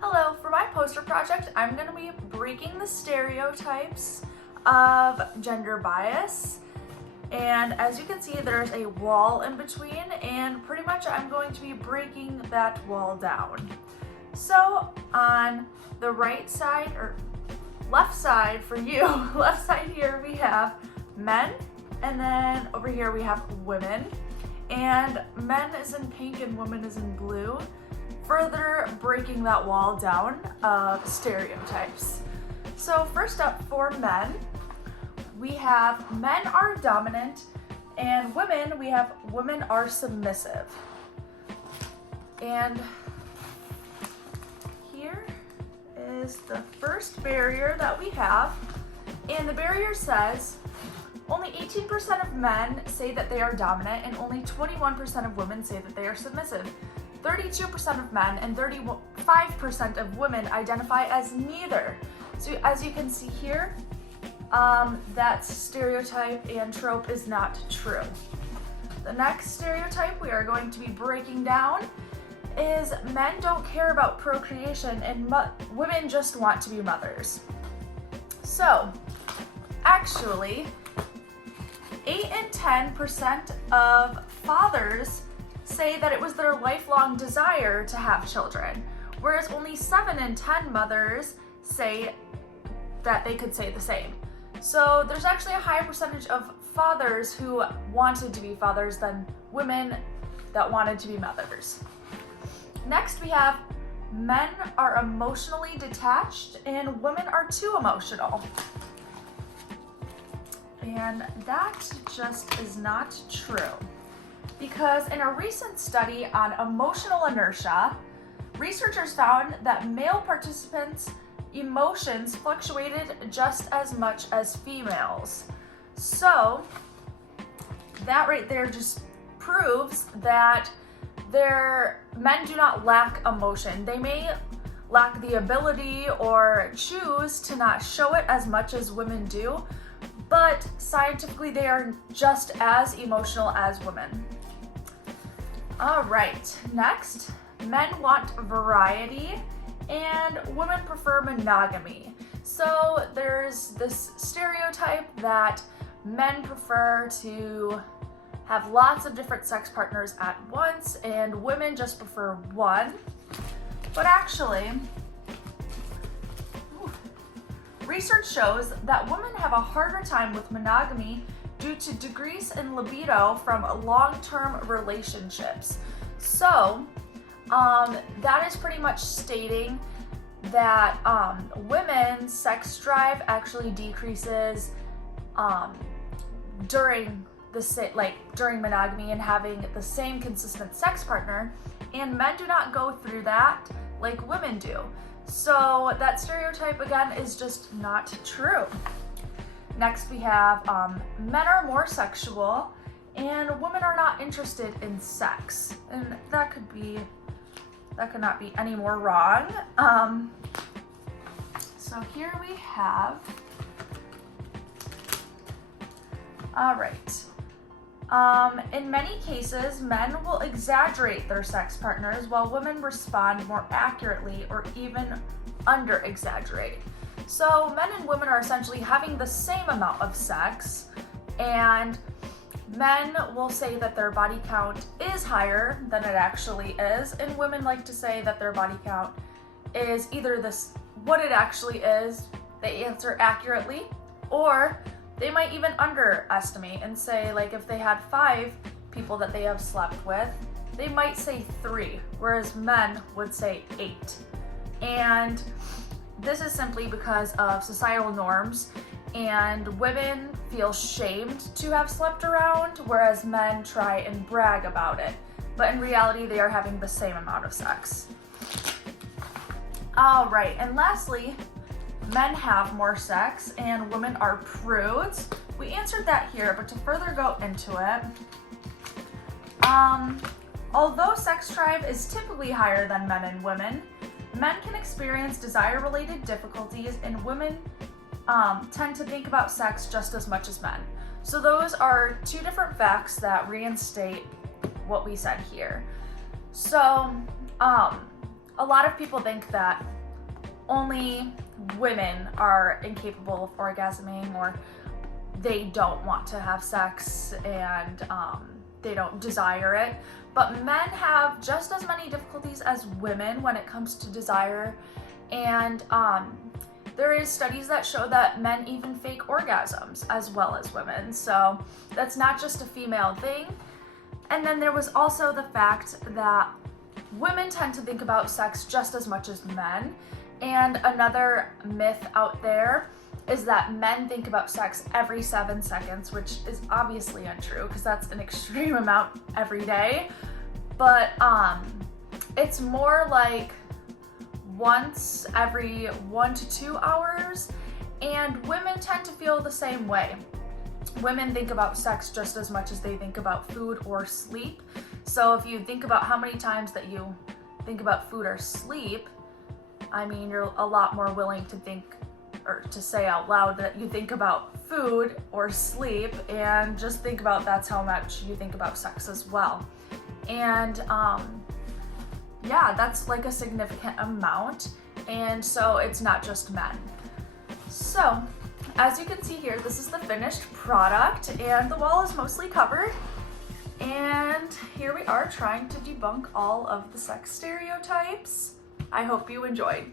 Hello, for my poster project, I'm going to be breaking the stereotypes of gender bias. And as you can see, there's a wall in between, and pretty much I'm going to be breaking that wall down. So on the right side, or left side for you, left side here we have men, and then over here we have women. And men is in pink and women is in blue. Further breaking that wall down of stereotypes. So first up for men, we have men are dominant, and women, we have women are submissive. And here is the first barrier that we have, and the barrier says only 18% of men say that they are dominant, and only 21% of women say that they are submissive. 32% of men and 35% of women identify as neither. So as you can see here, that stereotype and trope is not true. The next stereotype we are going to be breaking down is men don't care about procreation and women just want to be mothers. So actually, 8 and 10% of fathers say that it was their lifelong desire to have children, whereas only 7 and 10 mothers say that they could say the same. So there's actually a higher percentage of fathers who wanted to be fathers than women that wanted to be mothers. Next we have men are emotionally detached and women are too emotional. And that just is not true. Because in a recent study on emotional inertia, researchers found that male participants' emotions fluctuated just as much as females. So that right there just proves that men do not lack emotion. They may lack the ability or choose to not show it as much as women do, but scientifically they are just as emotional as women. All right, next, men want variety and women prefer monogamy. So there's this stereotype that men prefer to have lots of different sex partners at once and women just prefer one. But actually, research shows that women have a harder time with monogamy due to decrease in libido from long-term relationships. So that is pretty much stating that women's sex drive actually decreases during monogamy and having the same consistent sex partner, and men do not go through that like women do. So that stereotype again is just not true. Next we have men are more sexual and women are not interested in sex. And that could not be any more wrong. So here we have, all right. In many cases, men will exaggerate their sex partners while women respond more accurately or even under-exaggerate. So men and women are essentially having the same amount of sex, and men will say that their body count is higher than it actually is, and women like to say that their body count is either what it actually is, they answer accurately, or they might even underestimate and say, like, if they had 5 people that they have slept with, they might say 3, whereas men would say 8. And this is simply because of societal norms, and women feel shamed to have slept around, whereas men try and brag about it. But in reality, they are having the same amount of sex. All right, and lastly, men have more sex and women are prudes. We answered that here, but to further go into it, although sex drive is typically higher than men and women, men can experience desire-related difficulties, and women tend to think about sex just as much as men. So those are 2 different facts that reinstate what we said here. So a lot of people think that only women are incapable of orgasming, or they don't want to have sex and they don't desire it. But men have just as many difficulties as women when it comes to desire. And there is studies that show that men even fake orgasms as well as women. So that's not just a female thing. And then there was also the fact that women tend to think about sex just as much as men. And another myth out there is that men think about sex every 7 seconds, which is obviously untrue because that's an extreme amount every day. But it's more like once every 1 to 2 hours, and women tend to feel the same way. Women think about sex just as much as they think about food or sleep. So if you think about how many times that you think about food or sleep, I mean, you're a lot more willing to think or to say out loud that you think about food or sleep, and just think about that's how much you think about sex as well. And yeah, that's like a significant amount, and so it's not just men. So as you can see here, this is the finished product, and the wall is mostly covered. And here we are trying to debunk all of the sex stereotypes. I hope you enjoyed.